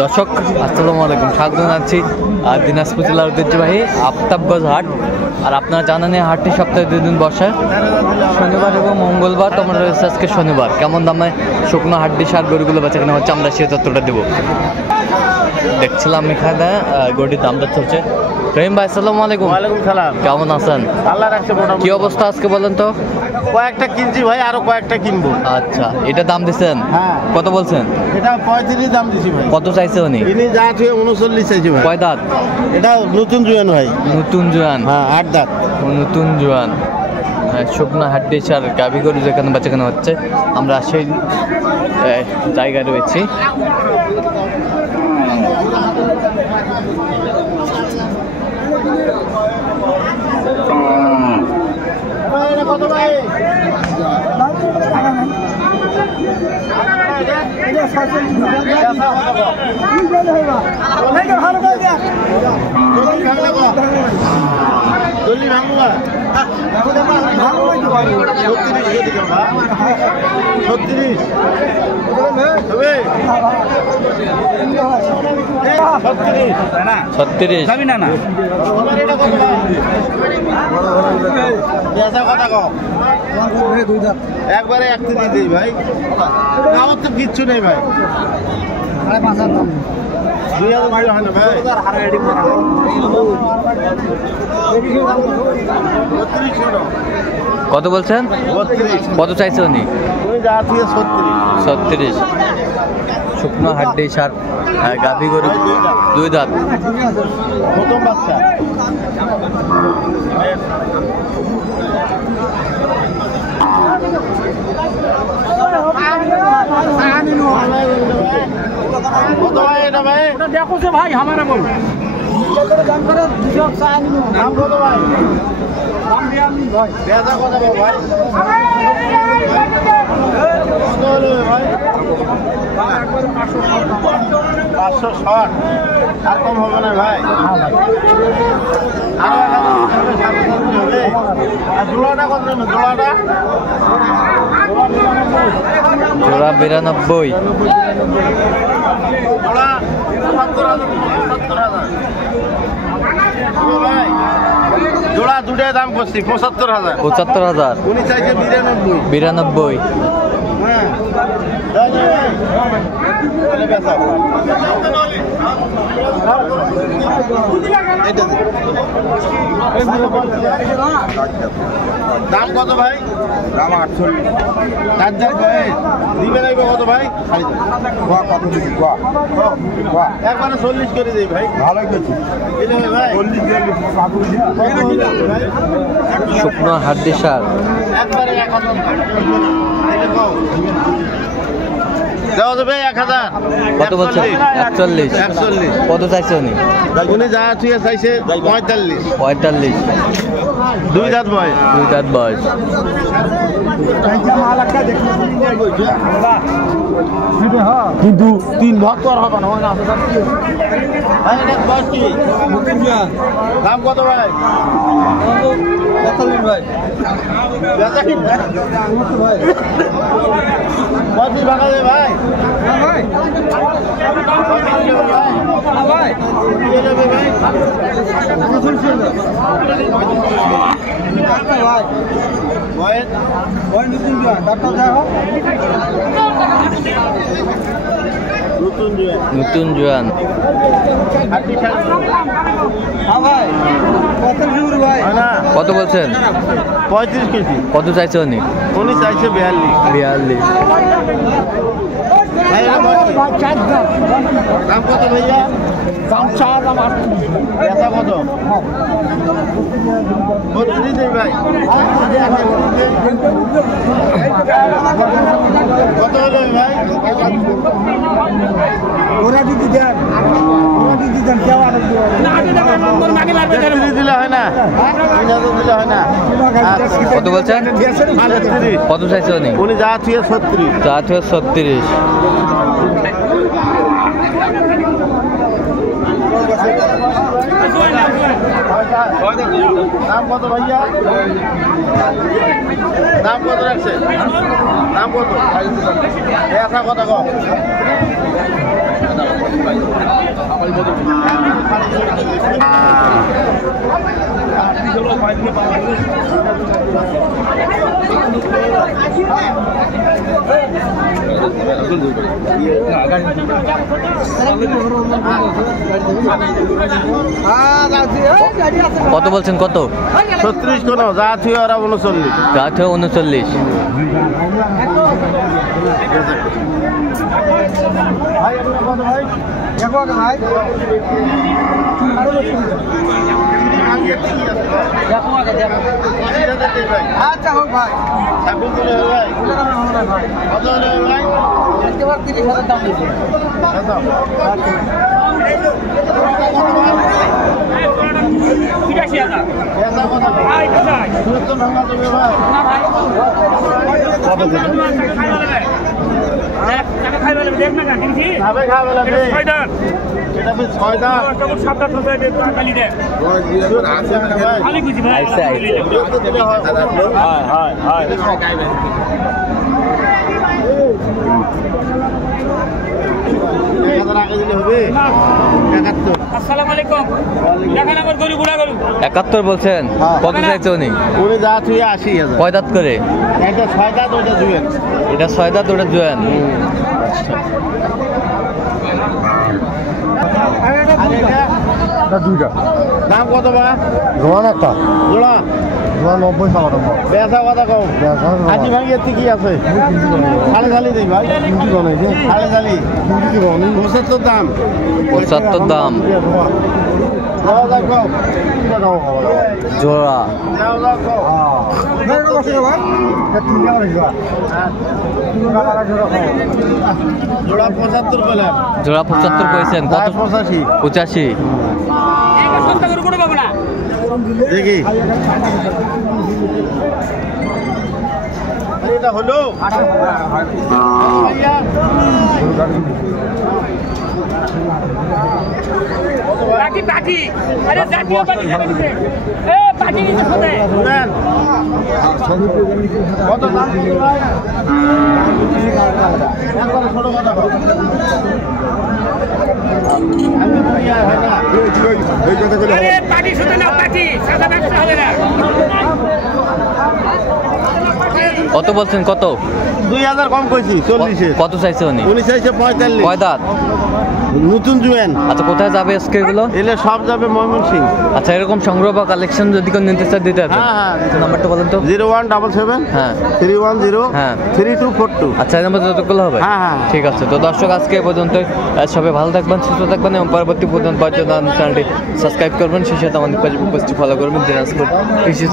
দর্শক আসসালামু আলাইকুম, স্বাগত জানাচ্ছি দিনাজপুর জেলার ঐতিহ্যবাহী আফতাবগঞ্জ হাট। আর আপনারা জানেন এই হাটটি সপ্তাহে 2 দিন বসে, শনিবার এবং মঙ্গলবার। তোমরা রয়েছে আজকে শনিবার। কেমন দামে শুকনো হাড্ডি সার গরুগুলো বেচা কেনা হচ্ছে আমরা সে তথ্যটা দেবো। দেখছিলাম এখানে গরুটির দামটা চলছে। রহিম ভাই আসসালামু আলাইকুম। ওয়ালাইকুম সালাম। কেমন আছেন? আল্লাহ রাখছে মোটামুটি। কি অবস্থা আজকে বলেন তো? কয়েকটা কিনছি ভাই, আরো কয়েকটা কিনবো। আচ্ছা, এটা দাম দিচ্ছেন? হ্যাঁ। কত বলছেন? এটা 35 দাম দিছি ভাই। কত চাইছে উনি? ইনি যা আছে 39 চাইছে ভাই। কয় দাঁত? এটা নতুন জুয়ান ভাই। নতুন জোয়ান? হ্যাঁ 8 দাঁত। নতুন জোয়ান শুকনো হাড্ডি সার গাভী গরু যেখানে বেচাকেনা হচ্ছে আমরা সেই জায়গায় রয়েছি। কত ভাই? ছত্রিশ। একবারে এক কেজি দিই ভাই, আমার তো কিচ্ছু নেই ভাই। 2000 হয় না ভাই। কত বলছেন? 32। কত চাইছে উনি? যা থেকে 36। শুকনো হাড্ডি সার গাভী গরু 2 দাঁত। প্রথম বাচ্চা। কত ভাই এটা ভাই? ওটা দেখো তো ভাই, আমারা বল। দাম করে 200 চাই নিব। দাম কত ভাই? দাম দিয়া আমি ভাই। বেচা কত ভাই? কত হলো ভাই? 560। আর কম হবে না ভাই? আর হবে। আর জোড়াটা কত নেবে? জোড়াটা জোড়া 92। জোড়া 70,000। ভাই জোড়া দুটাই দাম করছি 75,000। 75,000। উনি চাইছে 92। 92। হ্যাঁ দাম কত ভাই? দাম 48। দিবে নাইব কত ভাই? একবারে 40 করে দিই ভাই। ভালো করছি ভাই। শুকনো হাড্ডি সার একবারে 1000 দেওয়া যাবে। 1000। কত বলছেন? 41। 41। কত চাইছে উনি? উনি যা ছুঁয়ে চাইছে 45। 45। 2 দাঁত বয়স। 2 দাঁত বয়স। কিন্তু 3 ভাগ তো আর হবে না। দাম কত ভাই? 45 ভাই। 35 ভাগা যায় ভাই। নতুন জোয়ান। কত বলছেন? 35 কেজি। কত চাইছে উনি? উনি চাইছে 42। 42। দাম কত ভাইয়া? দাম 4। বেচা কত? 32 দেই ভাই। কত হলো ভাই? ওরা দিদি দেন, ওরা দিদি দেন। কেউ আর দিলে হয় না, দিলে হয় না। কত বলছেন? কত চাইছে উনি? উনি যা ছুঁয়ে 36। যা ছুঁয়ে 36। দাম কত ভাইয়া? দাম কত রাখছে? দাম কত? কথা কম। কত বলছেন? কত? 36 কোন যা থুই ওরা 39। যা থুই 39। ভাই আপনার কত ভাই? দেখো ভাই আচ্ছা হোক ভাই। একেবারে 30,000 দাম দিয়েছে। একাত্তর বলছেন? কত চাইছে উনি? উনি যা থুই 80,000। কয় দাঁত করে? এটা 6 দাঁত, ওটা জুয়েন। এটা 6 দাঁত, ওটা জোয়ান। দুইটা দাম কত বা? জোয়ান একটা জোড়া জোয়ান 90 টাকা দাম। বেচা কথা কম। আজি ভাঙি এর কি আছে? খালি খালি দেই ভাই। কিনতে বানাইছে খালি খালি কিনতে বানাই 75 দাম। 75 দাম দাও দাও কম। জোড়া। দাও দাও কম। না না বসে ভাই তিনটা বানাইছে জোড়া 75 বলে। জোড়া 75 কইছেন? কত? 85। 85। দেখি এটা হলো পাখি পাখি আরে জাতীয় পাখি এ পাখি নিচে ফোটে কত দাম? একবার ছোট কথা আমি বুঝি আর হয় না। এই কথা কইলে আরে পাখি শুধু না পাখি সাদা ব্যবসা হবে না। কত বলছেন? কত? 2000 কম কইছি 40 এর। কত চাইছে উনি? উনি চাইছে 45। কয় দাঁত? নতুন জুয়েন। আচ্ছা, কোথায় যাবে আজকে এগুলো? এলে সব যাবে ময়মনসিংহ। আচ্ছা, এরকম সংগ্রহ বা কালেকশন যদি কেউ নিতে চায় দিতে হবে? হ্যাঁ হ্যাঁ। নাম্বারটা বলেন তো। 0177 হ্যাঁ 310 হ্যাঁ 3242। আচ্ছা, এই নাম্বার যতগুলো হবে? হ্যাঁ হ্যাঁ। ঠিক আছে। তো দর্শক, আজকে এই পর্যন্ত। সবাই ভালো থাকবেন, সুস্থ থাকবেন এবং পরবর্তী পর্যন্ত চ্যানেলটি সাবস্ক্রাইব করবেন। সেই সাথে আমাদের ফেসবুক পেজটি ফলো করবেন। দিনাজপুর কৃষি